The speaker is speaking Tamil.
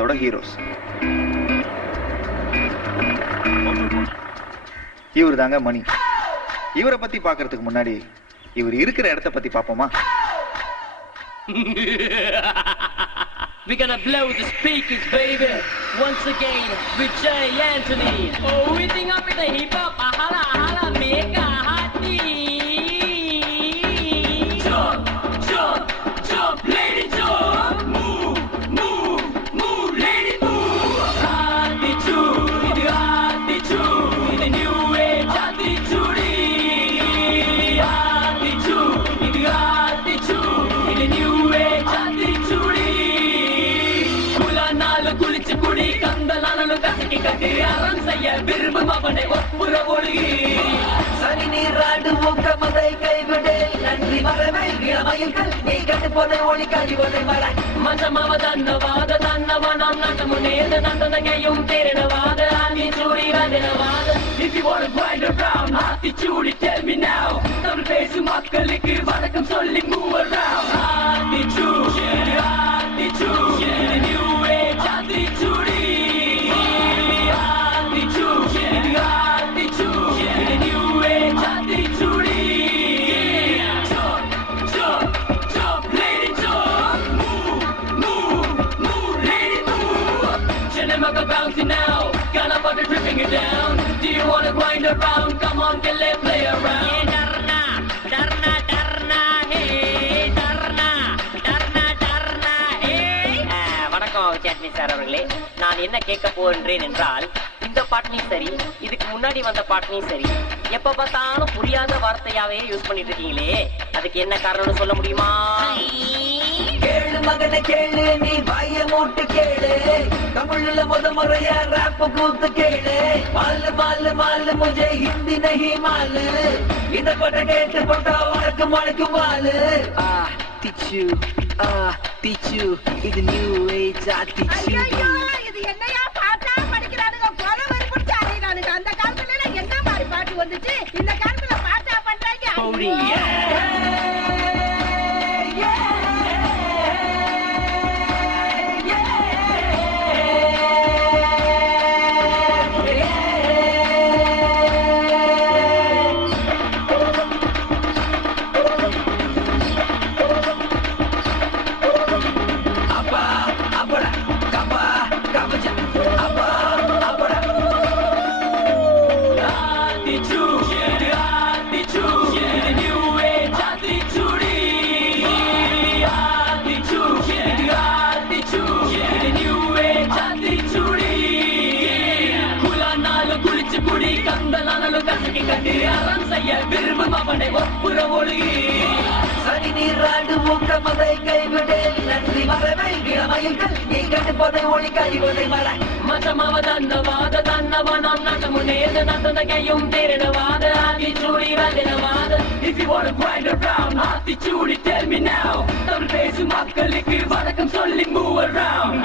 தொட ஹீரோஸ். இவர் தாங்க மணி. இவரை பத்தி பாக்குறதுக்கு முன்னாடி இவர் இருக்கிற இடத்தை பத்தி பாப்போமா? We're gonna blow the speakers, baby. Once again with Jay Anthony. Oh, we think up with the hip hop. Ahala, ahala, make a hearty. Jump, jump, jump, lady, jump. Move, move, move, lady, move. Hearty choo, it's hearty choo. It's a new age hearty choo-dee. Hearty choo, it's hearty choo. It's a new age hearty choo-dee. குளிச்சு குடி கந்தலானு கசக்கி கட்டி அறம் செய்ய விரும்பும் அவனை ஒப்புற ஒழுகி சனி நீராடு ஊக்கமதை கைவிடு நன்றி மரவை இளமயில்கள் நீ கட்டு போதை ஒளி கழிவதை மர மஞ்சமாவ தன்னவாத தன்னவனம் நட்ட முன்னேது நந்தனகையும் தேரினவாத ஆண்டி சூடி வந்தினவாத If you wanna grind around Aathichoodi tell me now Tamil பேசும் மக்களுக்கு வணக்கம் சொல்லி move around Aathichoodi Aathichoodi new age Aathichoodi Aathichoodi Aathichoodi new age Aathichoodi jump jump jump lady jump move move move lady move Chinamaga bouncing now got up on the dripping it down do you wanna grind around come on get let play around darna darna darna hey darna darna darna hey வணக்கம் சேட்னி சார் அவர்களே நான் என்ன கேட்க போகின்றேன் என்றால் இந்த பாட்டுலையும் சரி இதுக்கு முன்னாடி வந்த பாட்டுலையும் சரி எப்ப பார்த்தாலும் புரியாத வார்த்தையாவே யூஸ் பண்ணிட்டு இருக்கீங்களே அதுக்கு என்ன காரணம்னு சொல்ல முடியுமா கேளு மகனை கேளு நீ வாய மூட்டு கேளு தமிழ்ல முத முறையா ராப் கூத்து கேளு மாலு மாலு மாலு முझे हिंदी नहीं मालू இத பட்ட கேட்டு போட்டா உனக்கு முளைக்கும் மாலு teach you இது new age teach you இது என்னையா பாட்டா படிக்கிறானுங்க கொலவரி புடிச்சு அறையறானுங்க அந்த காலத்துல என்ன மாதிரி பாட்டு வந்துச்சு இந்த காலத்துல பாட்டா பண்றாங்க விரும்பும் அவனை ஒப்புற ஒழுகி சனி நீராடு ஊக்கமதை கைவிடு நன்றி மரவை இளமயில்கள் நீ கட்டு போதை ஒளி கழிவதை மர மச்சமாவ தன்னவாத தன்னவனம் நட்ட முன்னேது நந்தனகையும் தேரினவாத Aathichoodi வந்தினவாத If you wanna grind around Aathichoodi tell me now Tamil பேசும் மக்களுக்கு வணக்கம் சொல்லி move around